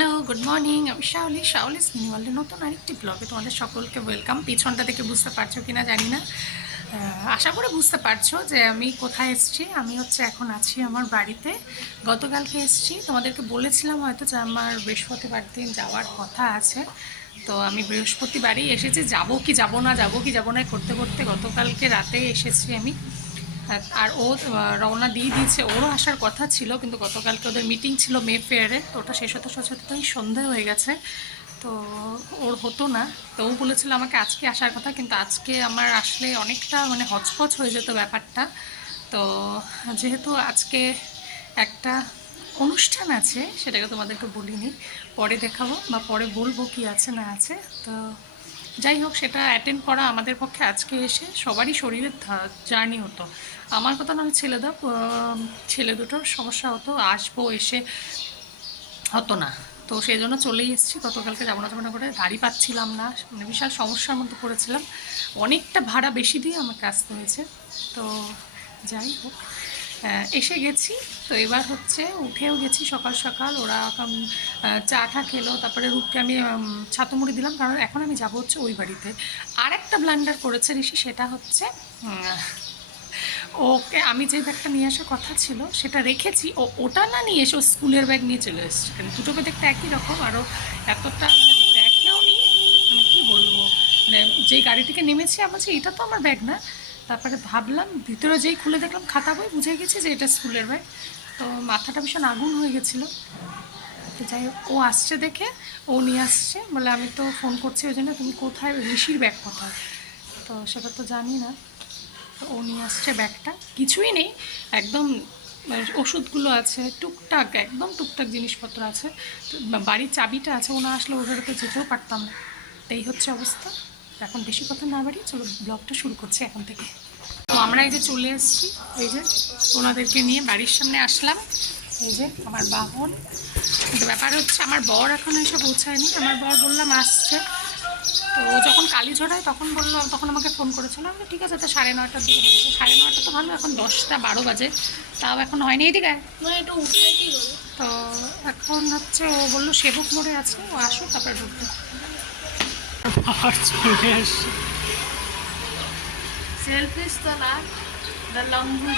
Hello, good morning. আমি শাওলি সিনেওয়ালের নতুন আরেকটি ব্লগে তোমাদের সকলকে ওয়েলকাম। পিছনটা থেকে বুঝতে পারছো কিনা জানি না, আশা করে বুঝতে পারছো যে আমি কোথায় এসেছি। আমি এখন আছি আমার বাড়িতে। গতকালকে এসেছি, তোমাদেরকে বলেছিলাম হয়তো যে আমার বৃহস্পতিবার দিন যাওয়ার কথা আছে। তো আমি বৃহস্পতিবারই এসেছি, যাবো কি যাবো না করতে করতে গতকালকে রাতে এসেছি আমি। আর ও রওনা দিয়ে দিয়েছে, ওরও আসার কথা ছিল, কিন্তু গতকালকে ওদের মিটিং ছিল মে ফেয়ারে, তো ওটা শেষ হতে সচেতনই সন্ধে হয়ে গেছে। তো ওর হতো না, তো ও বলেছিল আমাকে আজকে আসার কথা, কিন্তু আজকে আমার আসলে অনেকটা হচপচ হয়ে যেত ব্যাপারটা। তো যেহেতু আজকে একটা অনুষ্ঠান আছে, সেটাকে তোমাদেরকে বলিনি, পরে দেখাবো বা পরে বলবো কি আছে না আছে। তো যাই হোক, সেটা অ্যাটেন্ড করা আমাদের পক্ষে আজকে এসে সবারই শরীরের জার্নি হতো। আমার কথা নয়, ছেলে দুটোর সমস্যা হতো, আসবো এসে হতো না। তো সেই জন্য চলেই এসেছি। গতকালকে যাবো না করে গাড়ি পাচ্ছিলাম না, বিশাল সমস্যার মধ্যে পড়েছিলাম, অনেকটা ভাড়া বেশি দিয়ে আমাকে আসতে হয়েছে। তো যাই হোক, এসে গেছি। তো এবার উঠেও গেছি সকাল সকাল। ওরা এখন চা টা খেলো, তারপরে রূপকে আমি ছাতু মুড়ি দিলাম, কারণ এখন আমি যাবো ওই বাড়িতে। আর একটা ব্লান্ডার করেছে ঋষি, সেটা ওকে আমি যে ব্যাগটা নিয়ে আসার কথা ছিল সেটা রেখেছি, ওটা না নিয়ে এসে ও স্কুলের ব্যাগ নিয়ে চলে এসেছে। দুটোকে দেখতে একই রকম, আরও এতটা দেখেও নি, কী বলবো, যেই গাড়ি থেকে নেমেছি আমি বলছি এটা তো আমার ব্যাগ না। তারপরে ভাবলাম, ভিতরে যেই খুলে দেখলাম খাতা বই, বুঝে গেছি যে এটা স্কুলের ব্যাগ। তো মাথাটা ভীষণ আগুন হয়ে গেছিলো। তো যাই হোক, ও আসছে দেখে ও নিয়ে আসছে, বলে আমি তো ফোন করছি ওই জন্য, তুমি কোথায়, ঋষির ব্যাগ কোথায়? তো সেটা তো জানি না। তো ও নিয়ে আসছে ব্যাগটা, কিছুই নেই, একদম ওষুধগুলো আছে, টুকটাক একদম টুকটাক জিনিসপত্র আছে। বাড়ির চাবিটা আছে, ও না আসলে ওদের তো যেতেও পারতাম না। এই হচ্ছে অবস্থা। এখন বেশি কথা না বাড়ি, চলো ব্লগটা শুরু করছি এখন থেকে। তো আমরা এই যে চলে এসেছি, এই যে ওনাদেরকে নিয়ে বাড়ির সামনে আসলাম। এই যে আমার বাহন। কিন্তু ব্যাপার আমার বর এখন এসে পৌঁছায়নি। আমার বর বললাম আসছে, তো যখন কালীঝড়ায় তখন আমাকে ফোন করেছিল। আমি ঠিক আছে, তো 9:30টার দিকে হয়ে যাবে। 9:30 তো ভালো, এখন 10:12 বাজে, তাও এখন হয়নি। এদিকে একটু উঠে, তো এখন ও বললো সেবক মোড়ে আছে, ও আসো তারপরে ঢুকবে। সেলফিস তো না, লম্বু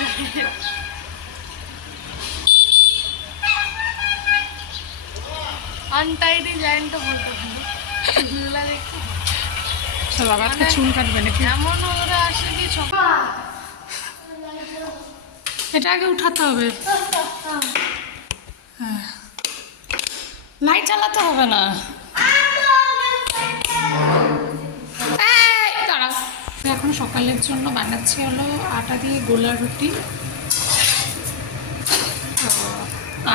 আনটাইডি জ্যান্ট তো বলতে পারো, দেখতে বাবা চুল কাটবে নাকি? এমন ওরা আসে কি, এটা আগে উঠাতে হবে। হ্যাঁ, লাইট জ্বালাতে হবে না। এখন সকালের জন্য বানাচ্ছি হলো আটা দিয়ে গোলা রুটি। তো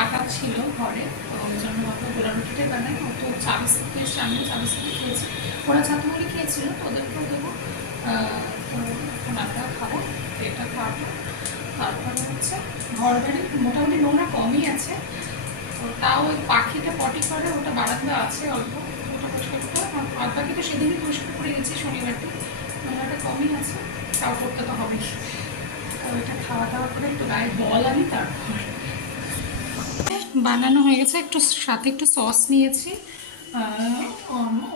আটা ছিল ঘরে, তো ওই জন্য অত গোলা রুটিটাই বানাই। অত চা বিস্কুট খেয়েছি, আমিও চা বিস্কুট খেয়েছি, ওরা ছাতুমুড়ি খেয়েছিল, তো ওদেরকেও দেবো। তো এখন আটা খাবো, এটা খাওয়াবো। তারপরে ঘর বাড়ি মোটামুটি নোংরা কমই আছে, তো তাও ওই পাখিটা পটি করে ওটা বারান্দা আছে অল্প, ওটা পরিষ্কার করতে হয়। আর বাকি তো সেদিনই পরিষ্কার করে গেছি শনিবারটি, নোংরাটা কমই আছে, তাও করতে তো হবেই। তো এটা খাওয়া দাওয়া করে একটু গায়ে বল আনি, তারপর বানানো হয়ে গেছে। একটু সাথে একটু সস নিয়েছি,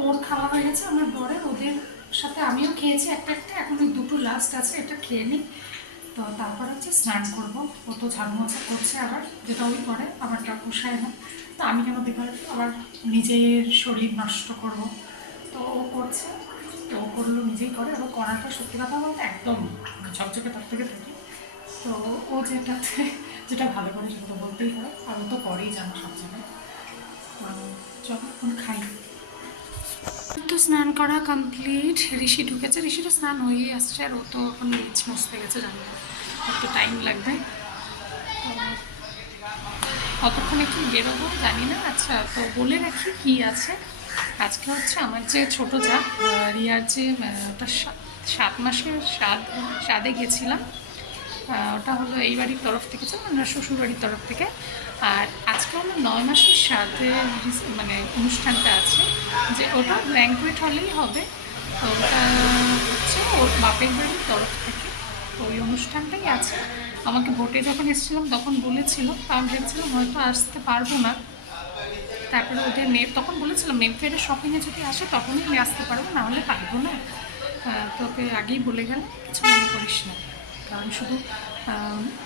ওর খাওয়া হয়ে গেছে, আমার বরের, ওদের সাথে আমিও খেয়েছি একটা একটা, এখন ওই দুটো লাস্ট আছে, এটা খেয়ে নিই। তো তারপর স্নান করবো। ও তো ঝাড়ু মোছা করছে, আবার যেটা ওই করে, আমারটা পোষায় না। তো আমি কেন বেকার আবার নিজের শরীর নষ্ট করব। তো ও করছে, তো ও করলো নিজেই করে, এবং করাটা সত্যি কথা বলতে একদম ঝকঝকে তার থেকে থাকি। তো ও যেটা ভালো করে সেটা বলতেই হয়, আর ও তো করেই জানো সব জায়গায়। যখন খাই তো স্নান করা কমপ্লিট, ঋষি ঢুকেছে, ঋষিটা স্নান হয়েই আসছে, আর ও তো এখন নিচ মস্তে গেছে, জানো একটু টাইম লাগবে। কতক্ষণে কি বেরোবো জানি না। আচ্ছা, তো বলে রাখি কি আছে আজকে। আমার যে ছোটো যা রিয়ার, যে ওটা 7 মাসের স্বাদে গেছিলাম, ওটা হলো এই বাড়ির তরফ থেকে, মানে শ্বশুর বাড়ির তরফ থেকে। আর আজকে হলো 9 মাসের স্বাদে অনুষ্ঠানটা আছে, যে ওটা ব্যাঙ্কুয়েট হলেই হবে। তো ওটা ওর বাপের বাড়ির তরফ থেকে, তো ওই অনুষ্ঠানটাই আছে। আমাকে ভোটে যখন এসেছিলাম তখন বলেছিল, আমি ভেবেছিলাম হয়তো আসতে পারবো না, তারপরে ওদের তখন বলেছিলাম মেম ফেয়ারের শপিংয়ে যদি আসে তখনই আমি আসতে পারবো, না হলে পারবো না। তোকে আগেই বলে গেলাম, কিছু মনে করিস না। কারণ শুধু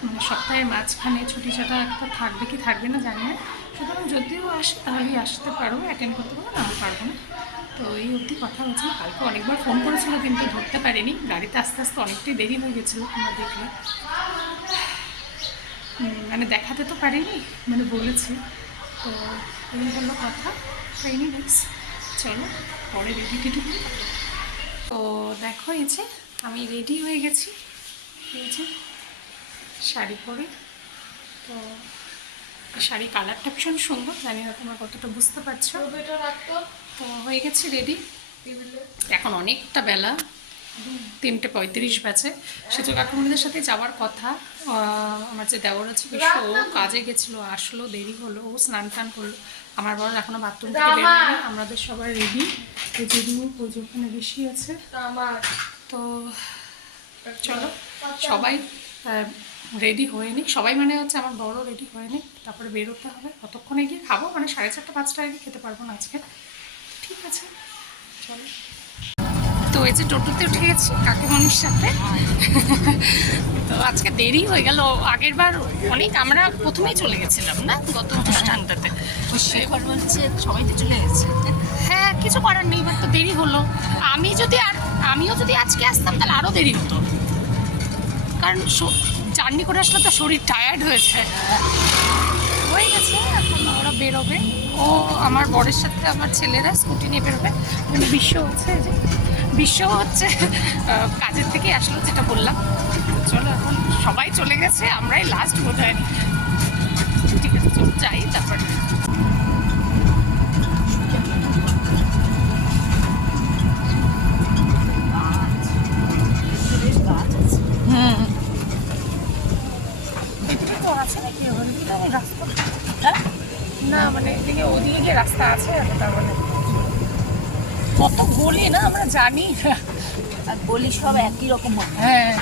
মানে সপ্তাহের মাঝখানে ছুটি ছাটা একটা থাকবে কি থাকবে না জানি না। সুতরাং যদিও আসে তাহলেই আসতে পারবো, অ্যাটেন্ড করতে পারবো, না আমি পারবো না। তো এই অবধি কথা হয়েছিল। কালকে অনেকবার ফোন করেছিল কিন্তু ধরতে পারিনি, গাড়িতে আস্তে আস্তে অনেকটাই দেরি হয়ে গেছিলো তোমরা দেখলে। মানে দেখাতে তো পারিনি, মানে বলেছি। তো এই হলো কথা। ট্রেনই নেক্সট চলো পরে রেডি টেডি। তো দেখো এই যে আমি রেডি হয়ে গেছি, এই যে শাড়ি পরে। তো শাড়ি কালারটা ভীষণ সুন্দর, জানি না তোমরা কতটা বুঝতে পারছো। তো হয়ে গেছি রেডি। এখন অনেকটা বেলা, 3:35 বাজে। সেতু কাকুমনিদের সাথে যাওয়ার কথা। আমার যে দেওর আছে বিশ্ব, ও কাজে গেছিলো, আসলো দেরি হলো, ও স্নান টান করলো। আমার বড় এখনো বাথরুম থেকে বের হয়নি। আমাদের সবার রেডি, ওই যেদিন পুজো ওখানে বেশি আছে। তো চলো সবাই রেডি হয়ে নিই, সবাই মানে হচ্ছে আমার বড় রেডি হয়ে নিই, তারপরে বেরোতে হবে। কতক্ষণে গিয়ে খাবো, মানে 4:30 5টা আগে খেতে পারবো না আজকে। ঠিক আছে চলো। তো এই যে টোটোতে উঠে গেছি কাকুমনির সাথে। তো আজকে দেরি হয়ে গেল, আগের বার অনেক আমরা প্রথমেই চলে গেছিলাম না গত অনুষ্ঠানটাতে, সবাই তো চলে গেছে। হ্যাঁ কিছু করার নেই, এবার তো দেরি হলো। আমিও যদি আজকে আসতাম তাহলে আরও দেরি হতো, কারণ জার্নি করে আসলে তো শরীর টায়ার্ড হয়েছে। হয়ে গেছে, এখন ওরা বেরোবে। ও আমার বরের সাথে আমার ছেলেরা স্কুটি নিয়ে বেরোবে। মানে বিশ্ব হচ্ছে কাজের থেকে আসলো, যেটা বললাম। চলো এখন সবাই চলে গেছে, আমরাই লাস্ট বোধ হয়। ঠিক আছে চলো যাই তারপরে। এদিকে তো আছে নাকি রাস্তা? না মানে এদিকে ওদিকে গিয়ে রাস্তা আছে, তার মানে কত গলি না আমরা জানি, আর গলি সব একই রকম। হ্যাঁ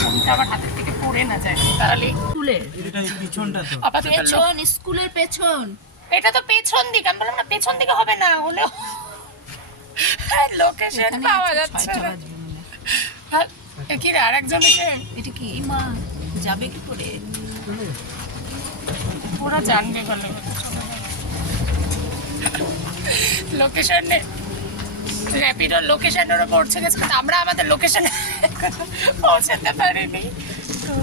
ফোনটা আমার হাতের থেকে পড়ে না যায় তাহলে। স্কুলের পিছনটা তো পেছন, স্কুলের পেছন। এটা তো পেছন দিক, আমি বললাম না পেছন দিকে হবে না, হলেও লোকেশন পাওয়া যাচ্ছে না। কি রে আরেকজনকে, এটা কি মা যাবে কি করে? ওরা জানবে বলে লোকেশনে, র্যাপিডোর লোকেশনেরও পৌঁছে গেছে, কিন্তু আমরা আমাদের লোকেশনে পৌঁছাতে পারিনি। তো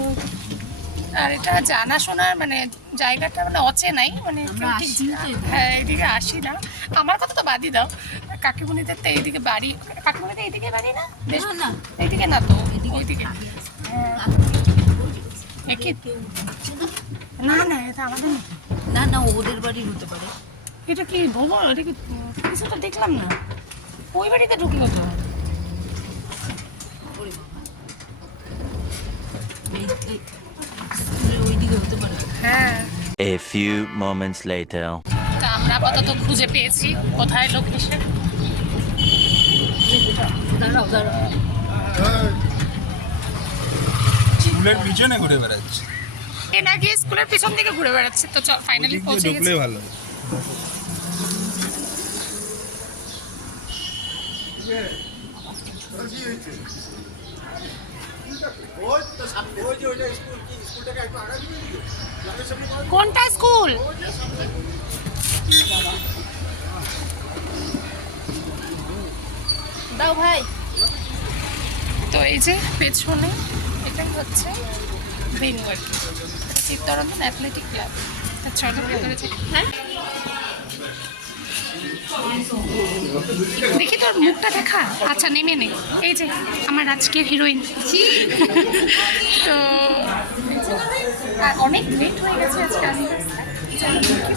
আর এটা জানাশোনার মানে জায়গাটা মানে অচেনাই, মানে হ্যাঁ এদিকে আসি না। আমার কথা তো বাদই দাও, কাকিমুনিদের তো এইদিকে বাড়ি, কাকিমুনিদের এইদিকে বাড়ি না, বেশ না এইদিকে না তো ওইদিকে। না না এটা আমাদের না না ওদের বাড়ি হতে পারে। এটা কি ভবন, এটা কি কিছু তো দেখলাম না, ওই বাড়িতে ঢুকলো তো। ওইদিকে হতে পারে। হ্যাঁ A few moments later. তা আমরা আপাতত খুঁজে পেয়েছি কোথায় লোকেশন। দাঁড়াও দাঁড়াও, স্কুলের পিছনে ঘুরে বেড়াচ্ছে। এ না গিয়ে স্কুলের পিছন দিকে ঘুরে বেড়াচ্ছে। তো চল ফাইনালি পৌঁছে গেছি। ভালো। কোনটা স্কুল? দাও ভাই। তো এই যে পেছনে এটাই হচ্ছে গ্রিনওয়ার্ড, চিত্তরঞ্জন অ্যাথলেটিক ক্লাব। চলো ভেতরে যাই। হ্যাঁ দেখি তোর মুখটা দেখা। আচ্ছা নেমে নে, এই যে আমার আজকের হিরোইন। তো অনেক লেট হয়ে গেছে আজকে আসতে,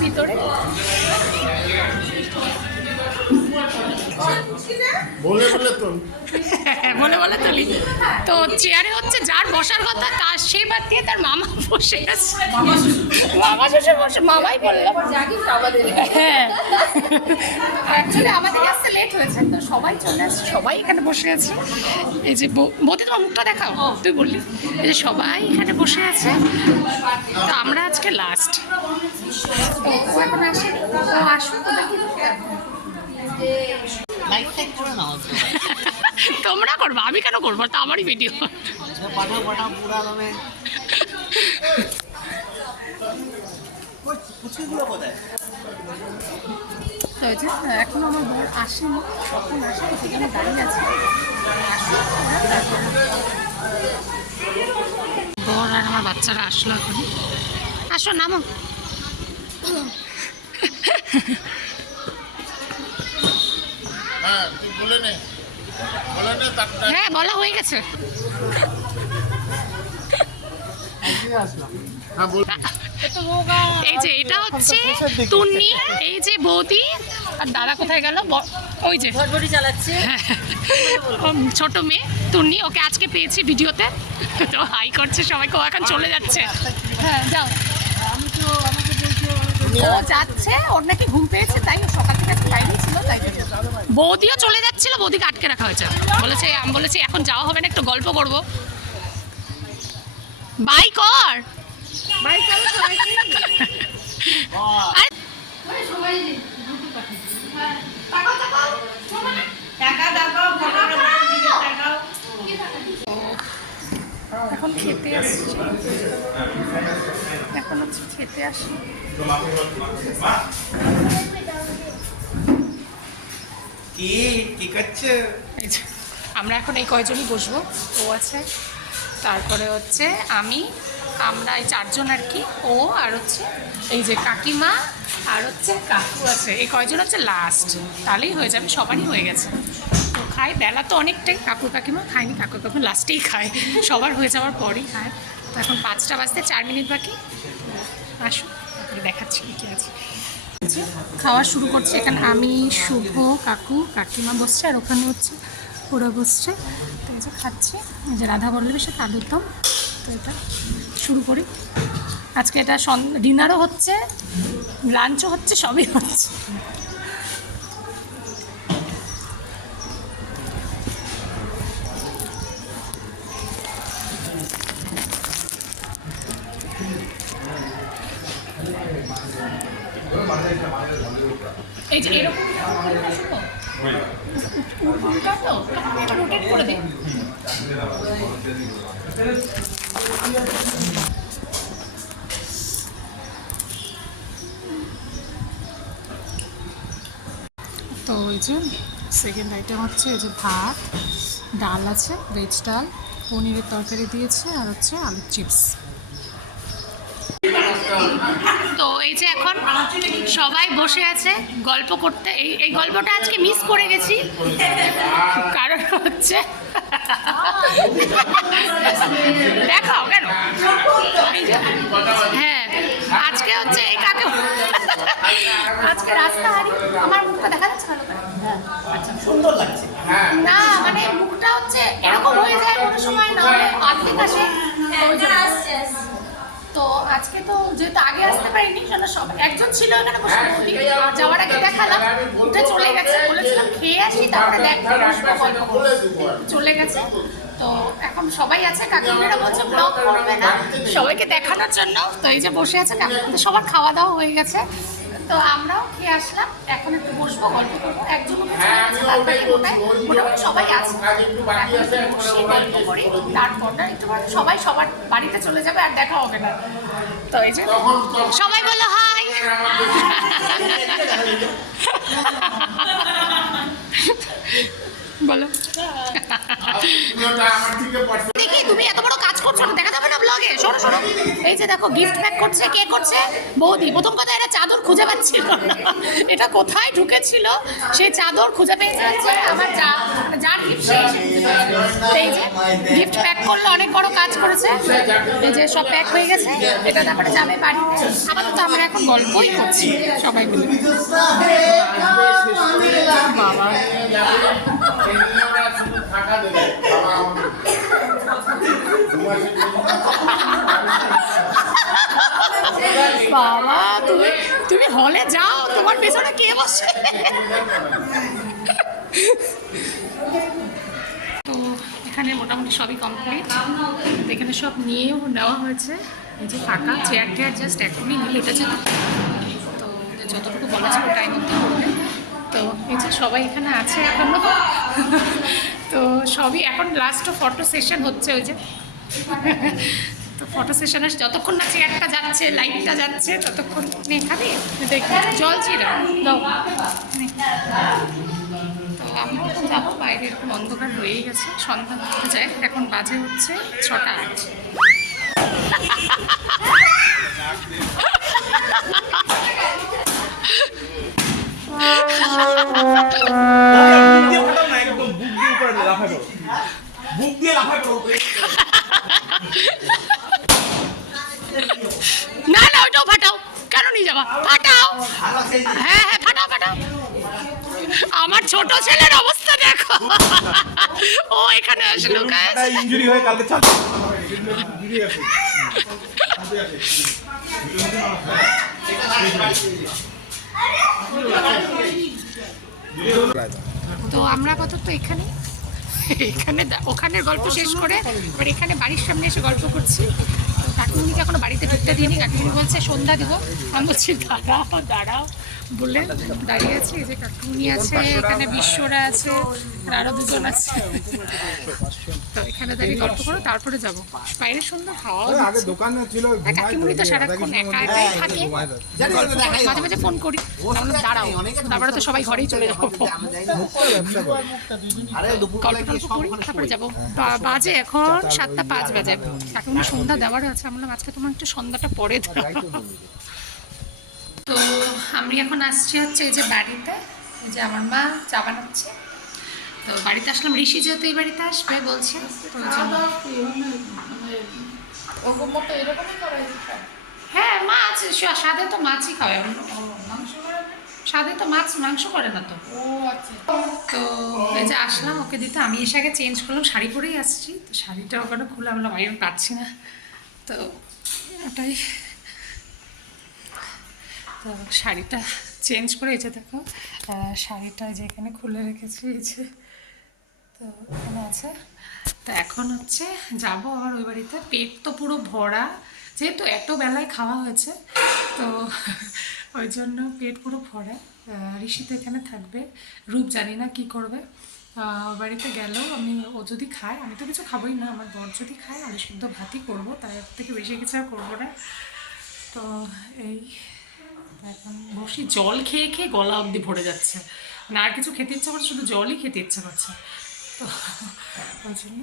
ভিতরে বলে বলে তো বলে বলে তুলি তো চেয়ারে হচ্ছে যার বসার কথা তার সেই বাদ দিয়ে তার মামা বসে আছে। মামা শ্বশুর বসে মামাই বললাম হ্যাঁ অ্যাকচুয়ালি আমাদের আসতে লেট হয়েছে তো সবাই চলে আসছে, সবাই এখানে বসে আছে। এই যে বৌদি তোমার মুখটা দেখাও, তুই বললি এই যে সবাই এখানে বসে আছে। তো আমরা আজকে লাস্ট, ও এখন আসে, ও আসুক ওদেরকে লাইক টাইক করে নাও তোমরা করবো, আমি কেন করবো? তা আমারই ভিডিও। পাঠাও পাঠাও পুরা দামে তো এই যে এখন আমার বর আসেনি, কখন আসে সেখানে দাঁড়িয়ে আছে। বর আর আমার বাচ্চারা আসলো এখন। আসো নামো। হ্যাঁ তুই বলে নে তারপরে হ্যাঁ বলা হয়ে গেছে। হ্যাঁ বল এই যে এটা হচ্ছে তুন্নি, এই যে বৌদি আর দাদা কোথায় গেল? ওই যে ঘরবড়ি চালাচ্ছে। ছোট মেয়ে তুন্নি, ওকে আজকে পেয়েছি ভিডিওতে, তো হাই করছে সবাইকে। ও এখন চলে যাচ্ছে। হ্যাঁ যাও। ও যাচ্ছে, ওর নাকি ঘুম পেয়েছে, তাই ও সকাল থেকে বাইরে ছিল, তাই বৌদিও চলে যাচ্ছিল, বৌদিকে আটকে রাখা হয়েছে। বলেছে, আমি বলেছি এখন যাওয়া হবে না, একটু গল্প করবো। বাই কর বাই কর। এখন খেতে আসছি, এখন হচ্ছে খেতে আসি। কি করছে? এই যে, আমরা এখন এই কয়জনই বসবো। ও আছে, তারপরে হচ্ছে আমরা এই চারজন আর কি, ও আর হচ্ছে এই যে কাকিমা আর হচ্ছে কাকু আছে। এই কয়জন হচ্ছে লাস্ট, তাহলেই হয়ে যাবে, সবারই হয়ে গেছে। তো খাই, বেলা তো অনেকটাই। কাকু কাকিমা খায়নি, কাকু কাকু লাস্টেই খায়, সবার হয়ে যাওয়ার পরই খায়। তো এখন 5টা বাজতে 4 মিনিট বাকি। আসুন দেখাচ্ছি কী আছে। খাওয়া শুরু করছে। এখানে আমি, শুভ, কাকু কাকিমা বসছে, আর ওখানে হচ্ছে ওরা বসছে। তো এই যে খাচ্ছি, এই যে রাধা বল্লভীর সাথে আলুর দম। তো এটা শুরু করি। আজকে এটা ডিনারও হচ্ছে, লাঞ্চও হচ্ছে, সবই হচ্ছে। এই যে এরকম উল্টা তো রোটেট করে দিই। তো এই যে সেকেন্ড আইটেম হচ্ছে এই যে ভাত, ডাল আছে, ভেজ ডাল, পনিরের তরকারি দিয়েছে, আর হচ্ছে আলুর চিপস। তো এই যে এখন সবাই বসে আছে গল্প করতে। এই গল্পটা আজকে মিস করে গেছি, কারণ হচ্ছে দেখাও কেন হ্যাঁ আজকে হচ্ছে এই কাকে আজকে রাস্তা হারি আমার মুখটা দেখা যাচ্ছে ভালো করে? আচ্ছা সুন্দর লাগছে না, মানে মুখটা হচ্ছে এরকম হয়ে যায় কোনো সময়, না হলে অর্ধেক আসে। তো আজকে তো যেহেতু আগে আসতে পারিনি, সব একজন ছিল এখানে বসে, যাওয়ার আগে দেখালাম, উঠে চলে গেছে। বলেছিলাম খেয়ে আসি, তারপরে চলে গেছে। তো এখন সবাই আছে, কাকিমারা বলছে ব্লগ করবে না, সবাইকে দেখানোর জন্য। তো এই যে বসে আছে, কাকিমাদের সবার খাওয়া দাওয়া হয়ে গেছে। তো আমরাও খেয়ে আসলাম, এখন একটু বসবো, গল্প করবো। একজন মোটামুটি সবাই আছে, বসে গল্প করি। তারপর না একটু সবাই সবার বাড়িতে চলে যাবে, আর দেখা হবে না। তো এই যে সবাই বললো হাই। বলো দেখি তুমি এত বড় কাজ করছো না, দেখা যাবে না ব্লগে। সরো সরো। এই যে দেখো গিফট প্যাক করছে, কে করছে? বৌদি। প্রথম কথা এটা চাদর খুঁজে পাচ্ছিল না। এটা কোথায় ঢুকেছিল সেই চাদর খুঁজে পেয়েছে হচ্ছে আমার যার গিফট। এই যে গিফট প্যাক করলো, অনেক বড় কাজ করেছে। এই যে সব প্যাক হয়ে গেছে, এটা তারপরে যাবে বাড়ি। আপাতত আমরা এখন গল্পই করছি সবাই মিলে। বাবা থাকা দেবে বাবা তুমি তুমি হলে যাও, তোমার পেছনে কে বসে? তো এখানে মোটামুটি সবই কমপ্লিট। এখানে সব নিয়েও নেওয়া হয়েছে। এই যে ফাঁকা চেয়ার টেয়ার জাস্ট এখনই নিয়ে লেটেছে। তো যতটুকু বলা ছিল টাইম অব্দি করবে। তো এই যে সবাই এখানে আছে এখনো। তো সবই এখন লাস্ট ফটো সেশন হচ্ছে। ওই যে তো ফটো সেশনে যতক্ষণ না চেয়ারটা যাচ্ছে, লাইটটা যাচ্ছে, ততক্ষণ খাবি জল চিরা দাও। তো আমরা এখন যাবো বাইরে, এরকম অন্ধকার হয়েই গেছে, সন্ধ্যা হতে যায়। এখন বাজে হচ্ছে 6:08। একদম বুক দিয়ে উপরে লাফাবে, বুক দিয়ে লাফাবে। না না ওইটাও ফাটাও, কেন নিয়ে যাবা? ফাটাও, হ্যাঁ হ্যাঁ ফাটাও ফাটাও। আমার ছোট ছেলের অবস্থা দেখো, ও এখানে আসলো। ইনজুরি হয়ে কালকে চাল তো আমরা আপাতত এখানে ওখানের গল্প শেষ করে এবার এখানে বাড়ির সামনে এসে গল্প করছি। তো কাকিমুনিকে এখনো বাড়িতে ঢুকতে দিইনি। কাকিমুনি বলছে সন্ধ্যা দেবো। আমি বলছি দাঁড়াও দাঁড়াও বলে দাঁড়িয়ে আছি। এই যে কাকিমুনি আছে, এখানে বিশ্বরা আছে, আর আরও দুজন আছে। তো এখানে দাঁড়িয়ে গল্প করো, তারপরে যাবো। বাইরে সুন্দর হাওয়া দিচ্ছে। কাকিমুনি তো সারাক্ষণ একা একাই থাকে, মাঝে মাঝে ফোন করি, দাঁড়াও, তারপরে তো সবাই ঘরেই চলে যাবো। গল্প টল্প করি, তারপরে যাবো। বাজে এখন 7:05 বাজে। কাকিমুনি সন্ধ্যা দেওয়ারও আছে। আমরা আজকে তোমার একটু সন্ধ্যাটা পরে দাও। তো আমি এখন আসছি হচ্ছে এই যে বাড়িতে। এই যে আমার মা চা বানাচ্ছে। তো বাড়িতে আসলাম, ঋষি যেহেতু এই বাড়িতে আসবে বলছে, তো হ্যাঁ মাছ স্বাদে তো মাছই খাওয়ায়। স্বাদে তো মাংস করে না তো। তো এই যে আসলাম ওকে দিতে। আমি এসে আগে চেঞ্জ করলাম, শাড়ি পরেই আসছি। তো শাড়িটা ওখানে খুলে আমরা বাইরে পাচ্ছি না, তো ওটাই। তো শাড়িটা চেঞ্জ করে এই যে দেখো শাড়িটা যে এখানে খুলে রেখেছি, এই যে তো এখানে আছে। তো এখন হচ্ছে যাবো আবার ওই বাড়িতে। পেট তো পুরো ভরা, যেহেতু এত বেলায় খাওয়া হয়েছে, তো ওই জন্য পেট পুরো ভরা। ঋষি তো এখানে থাকবে, রূপ জানি না কি করবে। ওর বাড়িতে গেলেও ও যদি খায়, আমি তো কিছু খাবোই না। আমার বর যদি খায় আমি শুদ্ধ ভাতই করবো, তার থেকে বেশি কিছু আর করবো না। তো এই এখন বসি, জল খেয়ে খেয়ে গলা অবধি ভরে যাচ্ছে, না আর কিছু খেতে ইচ্ছা করছে, শুধু জলই খেতে ইচ্ছা করছে। তো ওই জন্য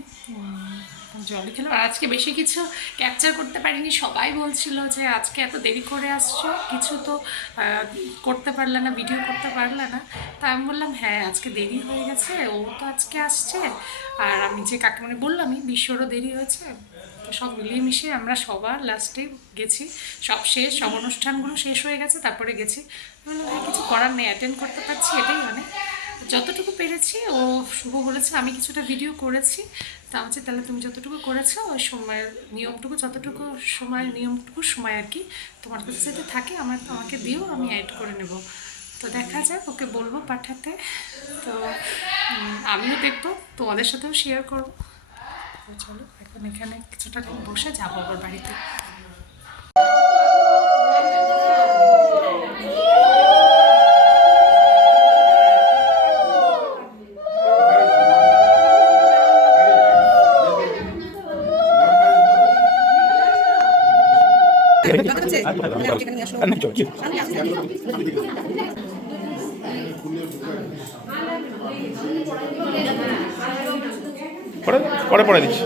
জলই খেলাম। আর আজকে বেশি কিছু ক্যাপচার করতে পারিনি। সবাই বলছিল যে আজকে এত দেরি করে আসছো, কিছু তো করতে পারলে না, ভিডিও করতে পারলে না। তা আমি বললাম হ্যাঁ আজকে দেরি হয়ে গেছে, ও তো আজকে আসছে, আর আমি যে কাকিমণি বললামই বিশ্বরও দেরি হয়েছে। তো সব মিলিয়ে মিশিয়ে আমরা সবার লাস্টে গেছি। সব শেষ, সব অনুষ্ঠানগুলো শেষ হয়ে গেছে, তারপরে গেছি। বললাম কিছু করার নেই, অ্যাটেন্ড করতে পারছি, এটাই অনেক। যতটুকু পেরেছি, ও শুভ বলেছে আমি কিছুটা ভিডিও করেছি, তা হচ্ছে তাহলে তুমি যতটুকু করেছো ওই সময়ের নিয়মটুকু, যতটুকু সময় আর কি তোমার কাছে যদি থাকে আমাকে দিও, আমি অ্যাড করে নেব। তো দেখা যাক, ওকে বলবো পাঠাতে। তো আমিও দেখবো, তোমাদের সাথেও শেয়ার করবো। তো চলো এখন এখানে কিছুটা বসে যাবো আবার বাড়িতে। পরে দিচ্ছি।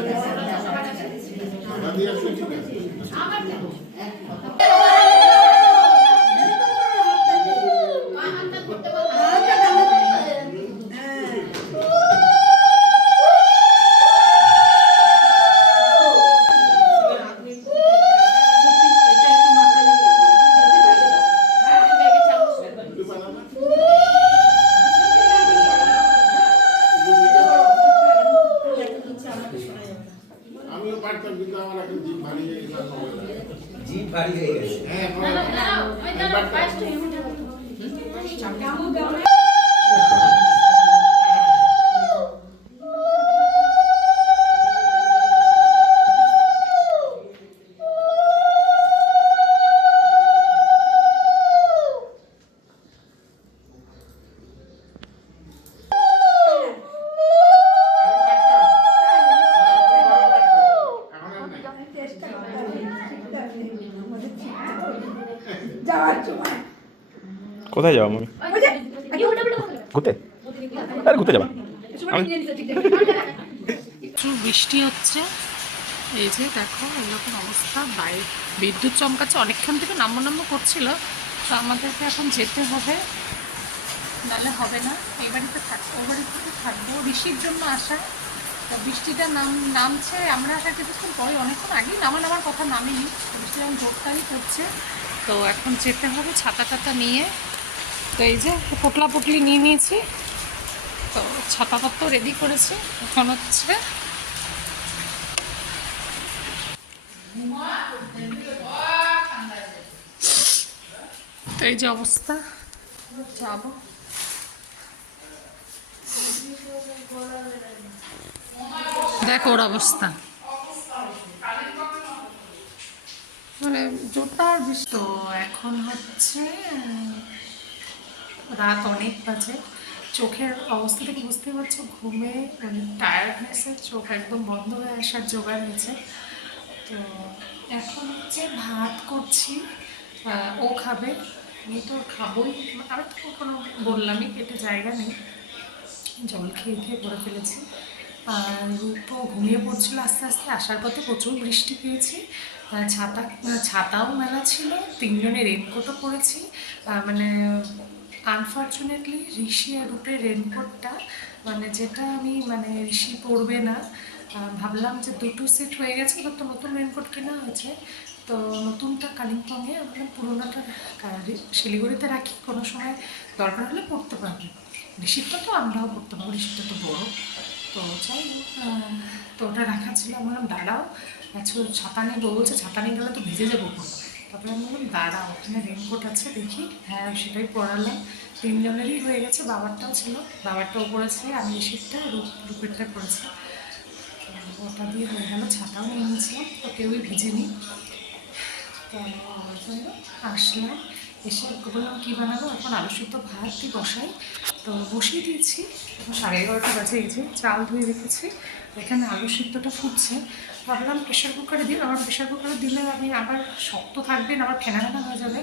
আমিও পারতাম কিন্তু আমার এখন জিম ভারী হয়ে গেছে জিভ ভারী হয়ে গেছে। হ্যাঁ কোথায় যাবো আমি ঘুরতে আরে ঘুরতে যাবা প্রচুর বৃষ্টি হচ্ছে, এই যে দেখো এরকম অবস্থা, বাইরে বিদ্যুৎ চমকাচ্ছে, অনেকক্ষণ থেকে নাম্বো নাম্বো করছিল। তো আমাদেরকে এখন যেতে হবে, নাহলে হবে না। এই বাড়িতে থাকবো, ও বাড়িতে থাকবো, ঋষির জন্য আসা। তা বৃষ্টিটা নামছে, আমরা আসার কিছুক্ষণ পরে, অনেকক্ষণ আগেই নামার কথা নামিনি, বৃষ্টি এখন জোরদারই করছে। তো এখন যেতে হবে ছাতা টাতা নিয়ে। তো এই যে পোটলা পুটলি নিয়ে নিয়েছি, তো ছাতাপত্র রেডি করেছি। এখন হচ্ছে তো এই যে অবস্থা, যাবো। দেখো ওর অবস্থা, মানে জোরদার বৃষ্টি। তো এখন হচ্ছে রাত অনেক বাজে, চোখের অবস্থা থেকে বুঝতে পারছো, ঘুমে মানে টায়ার্ডনেসে চোখ একদম বন্ধ হয়ে আসার জোগাড় হয়েছে। তো এখন হচ্ছে ভাত করছি, ও খাবে, আমি তো খাবোই, আমি তো কোনো বললামই পেটে জায়গা নেই, জল খেয়ে খেয়ে পড়ে ফেলেছি। আর রূপও ঘুমিয়ে পড়ছিল আস্তে আস্তে, আসার পথে প্রচুর বৃষ্টি পেয়েছি, ছাতাও মেলা ছিল, তিনজনে রেনকোটও পরেছি। মানে আনফর্চুনেটলি ঋষি আর রূপের রেনকোটটা, মানে যেটা আমি মানে ঋষি পরবে না, ভাবলাম যে দুটো সেট হয়ে গেছে, তো নতুন রেনকোট কেনা হয়েছে। তো নতুনটা কালিম্পংয়ে, আমরা পুরোনোটা শিলিগুড়িতে রাখি, কোনো সময় দরকার হলে পড়তে পারবে। ঋষিরটা তো আমরাও পড়তে পারবো, ঋষিরটা তো বড়ো। তো যাই হোক, তো ওটা রাখা ছিল। আমি বললাম দাঁড়াও, আচ্ছা ছাতা নিয়ে বলছে, ছাতা নিয়ে গেলে তো ভিজে যাবো পুরো। তারপরে আমি বললাম দাঁড়াও, ওখানে রেনকোট আছে দেখি, হ্যাঁ সেটাই পরালাম। তিনজনেরই হয়ে গেছে, বাবারটাও ছিল, বাবারটাও পড়েছে, আমি ঋষিরটা রূপেরটা পড়েছে। ওটা দিয়ে হয়ে গেল, ছাতাও নিয়ে নিয়েছিলাম, তো কেউই ভিজেনি। তো ওই জন্য আসলাম, এসে বললাম কী বানাবো, এখন আলু সিদ্ধ ভাতই বসাই। তো বসিয়ে দিয়েছি, এখন 11:30 বাজে, এই যে চাল ধুয়ে রেখেছি, এখানে আলু সিদ্ধটা ফুটছে। ভাবলাম প্রেশার কুকারে দিই, আবার প্রেশার কুকারে দিলে আমি আবার শক্ত থাকবে না, আবার ফেনা ফেনা হয়ে যাবে।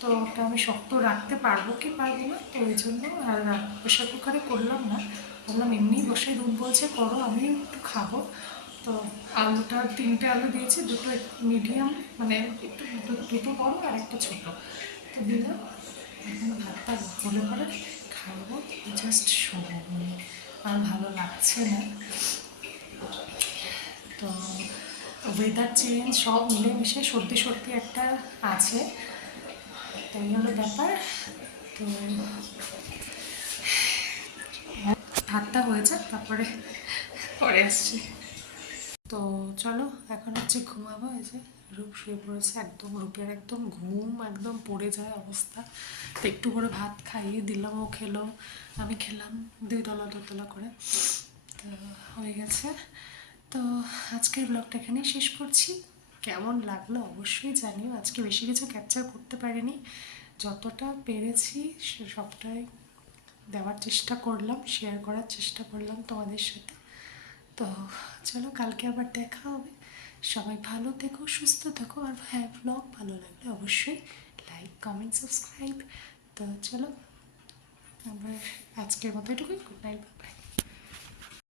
তো ওটা আমি শক্ত রাখতে পারবো কি পারবো না, তো ওই জন্য আর প্রেশার কুকারে করলাম না, ভাবলাম এমনি বসে দুধ বলছে করো, আমি একটু খাবো। তো আলুটা 3টে আলু দিয়েছি, দুটো মিডিয়াম, মানে একটু দুটো বড় আর একটা ছোটো, তো দিলাম। এখন ভাতটা হলে পরে খাবো, জাস্ট শোবো, মানে আর ভালো লাগছে না। তো ওয়েদার চেঞ্জ সব মিলেমিশে সর্দি সর্দি একটা আছে, তাই হলো ব্যাপার। তো ভাতটা হয়েছে, তারপরে পরে আসছি। তো চলো এখন হচ্ছে ঘুমাবো। এই যে রূপ শুয়ে পড়েছে, একদম রূপের একদম ঘুম একদম পড়ে যায় অবস্থা। তো একটু করে ভাত খাইয়ে দিলাম, ও খেলো, আমি খেলাম, 2 তলা করে, তো হয়ে গেছে। তো আজকের ব্লগটা এখানেই শেষ করছি। কেমন লাগলো অবশ্যই জানিও। আজকে বেশি কিছু ক্যাপচার করতে পারিনি, যতটা পেরেছি সবটাই দেওয়ার চেষ্টা করলাম, শেয়ার করার চেষ্টা করলাম তোমাদের সাথে। তো চলো কালকে আবার দেখা হবে, সবাই ভালো থেকো, সুস্থ থেকো, আর হ্যাঁ ব্লগ ভালো লাগলে অবশ্যই লাইক কমেন্ট সাবস্ক্রাইব। তো চলো আবার আজকের মতো এটুকুই, গুড নাইট, বাই।